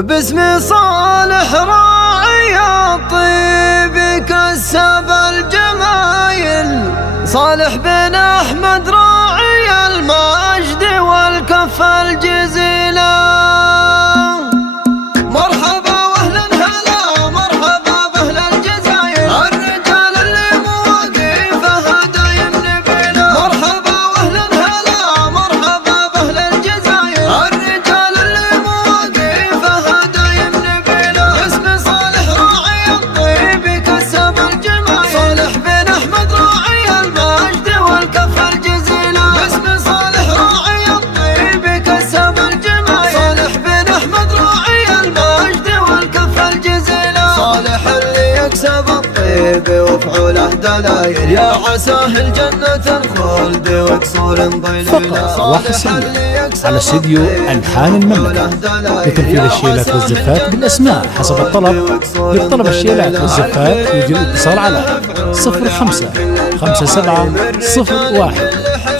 باسم صالح راعي الطيب كسب الجمايل، صالح بن أحمد راعي المجد والكف الجزيلة. مرحبا واهلا هلا مرحبا باهل الجزاير، الرجال اللي مواقفها دايم نبيله. مرحبا واهلا هلا مرحبا باهل الجزاير، الرجال اللي مواقفها دايم نبيله. باسم صالح راعي الطيب كسب الجمايل، صالح بن احمد راعي المجد والكف الجزيله. باسم صالح راعي الطيب كسب الجمايل، صالح بن احمد راعي المجد والكف الجزيله. صالح اللي يكسب الطيب وفعوله دلايل، يا عساه الجنة الخلد وقصور ظليله. فقط وحصريا على استديو ألحان المملكة لتنفيذ الشيلات والزفات بالأسماء حسب الطلب. للطلب الشيلات والزفات يجري الاتصال على 05 57 01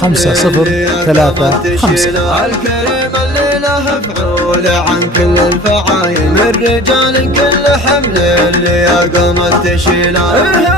5035. الكريم اللي له فعول عن كل الفعايل، من رجال كل حمل اللي يا قمت تشيله.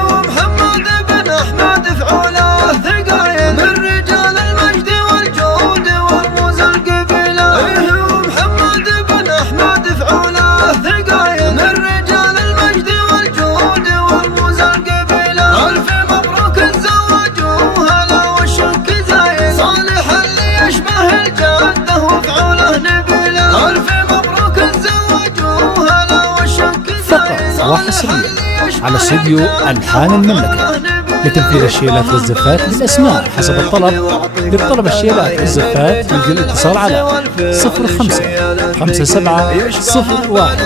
هو محمد بن احمد فعوله ثقايل، من رجال المجد والجود والموز القبيله. هو محمد بن احمد فعوله ثقايل، من رجال المجد والجود والموز القبيله. الف مبروك الزواج وهلا والشك زايل، صالح اللي يشبه الجده وفعوله نبيله. الف مبروك الزواج وهلا والشك زايل. فقط وحصريا على استديو ألحان المملكة لتنفيذ الشيلات والزفات بالأسماء حسب الطلب. للطلب الشيلات والزفات يجري الاتصال على 05 57 01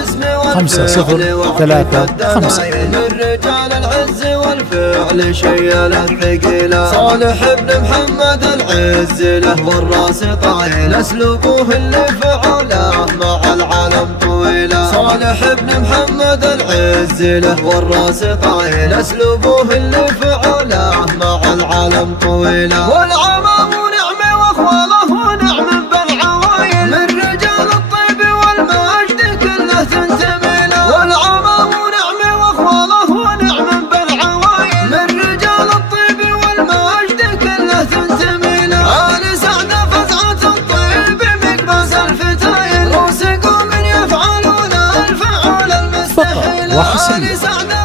5035. من رجال العز والفعل شيال الثقيله، صالح بن محمد العز له والراس طايل، اسلوبه اللي فعله مع العالم طويله. صالح بن محمد العز له والراس طايل، اسلوبه اللي فعله مع العالم طويله. والعمام ونعمه واخواله ونعم بالعوايل، من رجال الطيب والمجد كله تنتمي له. والعمام ونعمه واخواله ونعم بالعوايل، من رجال الطيب والمجد كله تنتمي له. آل سعد فزعة الطيب مقبس الفتايل، روس قوم يفعلون الفعول المستحيل. فقط وحصريا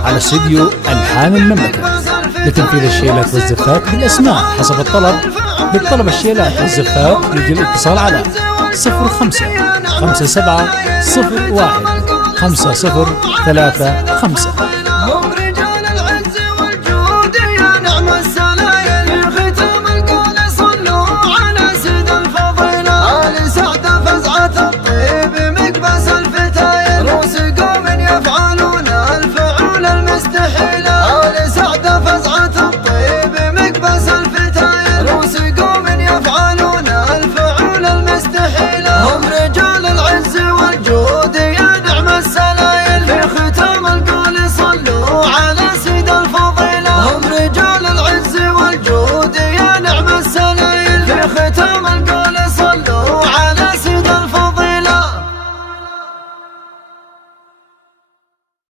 على استديو ألحان المملكة لتنفيذ الشيلات والزفات بالأسماء حسب الطلب. للطلب الشيلات والزفات يجري الاتصال على 05 57 01 5035.